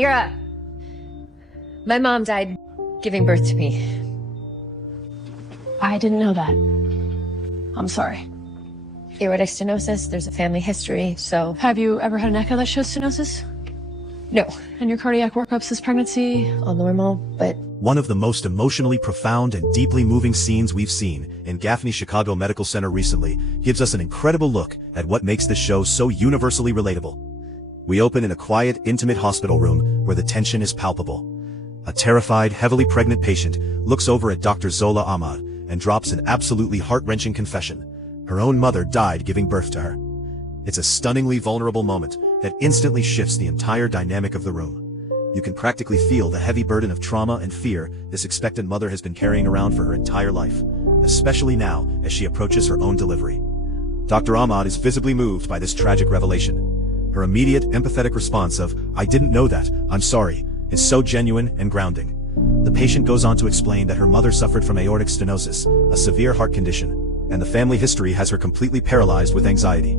Mira, my mom died giving birth to me. I didn't know that. I'm sorry. Aortic stenosis, there's a family history, so... Have you ever had an echo that shows stenosis? No. And your cardiac workup says pregnancy? All normal, but... One of the most emotionally profound and deeply moving scenes we've seen in Gaffney Chicago Medical Center recently gives us an incredible look at what makes this show so universally relatable. We open in a quiet, intimate hospital room where the tension is palpable. A terrified, heavily pregnant patient looks over at Dr. Zola Ahmad and drops an absolutely heart-wrenching confession. Her own mother died giving birth to her. It's a stunningly vulnerable moment that instantly shifts the entire dynamic of the room. You can practically feel the heavy burden of trauma and fear this expectant mother has been carrying around for her entire life, especially now as she approaches her own delivery. Dr. Ahmad is visibly moved by this tragic revelation. Her immediate, empathetic response of, "I didn't know that, I'm sorry," is so genuine and grounding. The patient goes on to explain that her mother suffered from aortic stenosis, a severe heart condition, and the family history has her completely paralyzed with anxiety.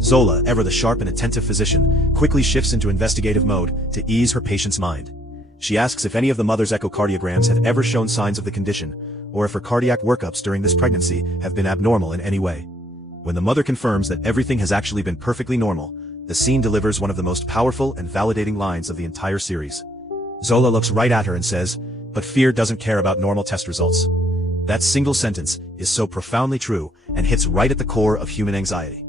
Zola, ever the sharp and attentive physician, quickly shifts into investigative mode to ease her patient's mind. She asks if any of the mother's echocardiograms have ever shown signs of the condition, or if her cardiac workups during this pregnancy have been abnormal in any way. When the mother confirms that everything has actually been perfectly normal, the scene delivers one of the most powerful and validating lines of the entire series. Zola looks right at her and says, "But fear doesn't care about normal test results." That single sentence is so profoundly true and hits right at the core of human anxiety.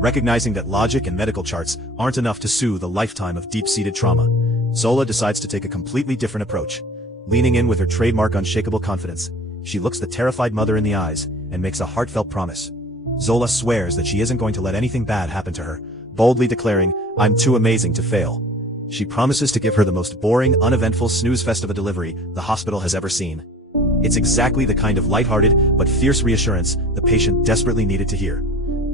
Recognizing that logic and medical charts aren't enough to soothe a lifetime of deep-seated trauma, Zola decides to take a completely different approach. Leaning in with her trademark unshakable confidence, she looks the terrified mother in the eyes and makes a heartfelt promise. Zola swears that she isn't going to let anything bad happen to her, boldly declaring, "I'm too amazing to fail." She promises to give her the most boring, uneventful snooze fest of a delivery the hospital has ever seen. It's exactly the kind of lighthearted but fierce reassurance the patient desperately needed to hear.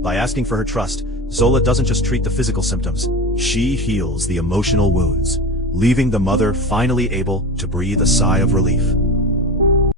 By asking for her trust, Zola doesn't just treat the physical symptoms, she heals the emotional wounds, leaving the mother finally able to breathe a sigh of relief.